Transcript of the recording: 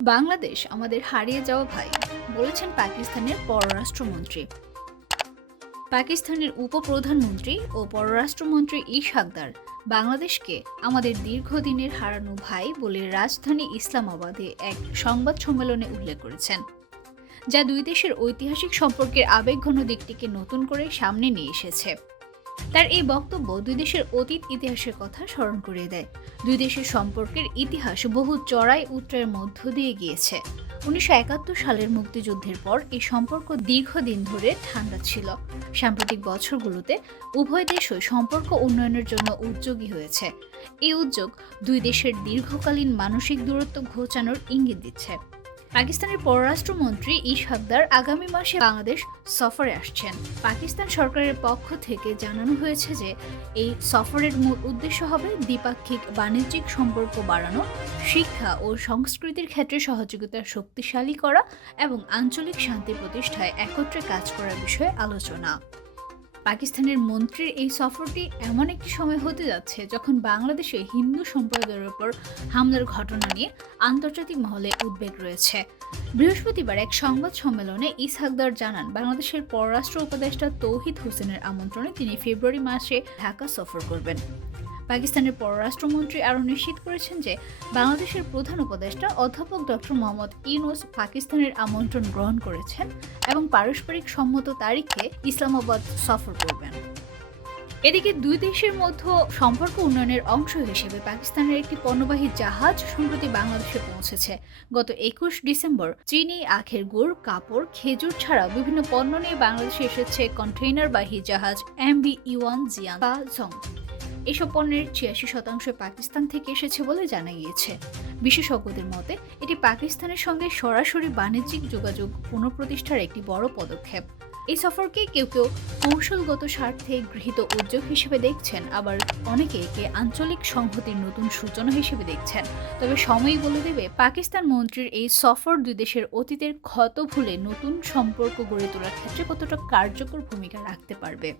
বাংলাদেশ আমাদের হারিয়ে যাওয়া ভাই, বলেছেন পাকিস্তানের পররাষ্ট্রমন্ত্রী। পাকিস্তানের উপপ্রধানমন্ত্রী ও পররাষ্ট্রমন্ত্রী ইশাকদার বাংলাদেশকে আমাদের দীর্ঘদিনের হারানো ভাই বলে রাজধানী ইসলামাবাদে এক সংবাদ সম্মেলনে উল্লেখ করেছেন, যা দুই দেশের ঐতিহাসিক সম্পর্কের আবেগঘন দিকটিকে নতুন করে সামনে নিয়ে এসেছে। তার এই বক্তব্য দুই দেশের অতীত ইতিহাসের কথা স্মরণ করিয়ে দেয়। দুই দেশের সম্পর্কের ইতিহাস বহু চড়াই উতরাইয়ের মধ্য দিয়ে গিয়েছে। 1971 সালের মুক্তিযুদ্ধের পর এই সম্পর্ক দীর্ঘদিন ধরে ঠান্ডা ছিল। সাম্প্রতিক বছরগুলোতে উভয় দেশই সম্পর্ক উন্নয়নের জন্য উদ্যোগী হয়েছে। এই উদ্যোগ দুই দেশের দীর্ঘকালীন মানসিক দূরত্ব ঘোচানোর ইঙ্গিত দিচ্ছে। পাকিস্তানের পররাষ্ট্রমন্ত্রী ইশাকদার আগামী মাসে বাংলাদেশ সফরে আসছেন। পাকিস্তান সরকারের পক্ষ থেকে জানানো হয়েছে যে এই সফরের মূল উদ্দেশ্য হবে দ্বিপাক্ষিক বাণিজ্যিক সম্পর্ক বাড়ানো, শিক্ষা ও সংস্কৃতির ক্ষেত্রে সহযোগিতা শক্তিশালী করা এবং আঞ্চলিক শান্তি প্রতিষ্ঠায় একত্রে কাজ করার বিষয়ে আলোচনা। পাকিস্তানের মন্ত্রীর এই সফরটি এমন একটি সময় হতে যাচ্ছে যখন বাংলাদেশে হিন্দু সম্প্রদায়ের উপর হামলার ঘটনা নিয়ে আন্তর্জাতিক মহলে উদ্বেগ রয়েছে। বৃহস্পতিবার এক সংবাদ সম্মেলনে ইসহাকদার জানান, বাংলাদেশের পররাষ্ট্র উপদেষ্টা তৌহিদ হোসেনের আমন্ত্রণে তিনি ফেব্রুয়ারি মাসে ঢাকা সফর করবেন। পাকিস্তানের পররাষ্ট্রমন্ত্রী আরও নিশ্চিত করেছেন যে বাংলাদেশের প্রধান উপদেষ্টা অধ্যাপক ডক্টর মোহাম্মদ ইউনূস পাকিস্তানের আমন্ত্রণ গ্রহণ করেছেন এবং পারস্পরিক সম্মত তারিখে ইসলামাবাদ সফর করবেন। এদিকে দুই দেশের মধ্যে সম্পর্ক উন্নয়নের অংশ হিসেবে পাকিস্তানের একটি পণ্যবাহী জাহাজ সম্প্রতি বাংলাদেশে পৌঁছেছে। গত 21 ডিসেম্বর চিনি, আখের গুড়, কাপড়, খেজুর ছাড়াও বিভিন্ন পণ্য নিয়ে বাংলাদেশে এসেছে কন্টেইনারবাহী জাহাজ MV ইওয়ান জিয়ান বা জং। এসব পণ্যের 86% পাকিস্তান থেকে এসেছে বলে জানা গিয়েছে। বিশেষজ্ঞদের মতে এটি পাকিস্তানের সঙ্গে সরাসরি বাণিজ্যিক যোগাযোগ পুনঃপ্রতিষ্ঠার একটি বড় পদক্ষেপ। এই সফরকে কেউ কেউ কৌশলগত স্বার্থে গৃহীত উদ্যোগ হিসেবে দেখছেন, আবার অনেকে একে আঞ্চলিক সংহতির নতুন সূচনা হিসেবে দেখছেন। তবে সময়ই বলে দেবে পাকিস্তান মন্ত্রীর এই সফর দুই দেশের অতীতের ক্ষত ভুলে নতুন সম্পর্ক গড়ে তোলার ক্ষেত্রে কতটা কার্যকর ভূমিকা রাখতে পারবে।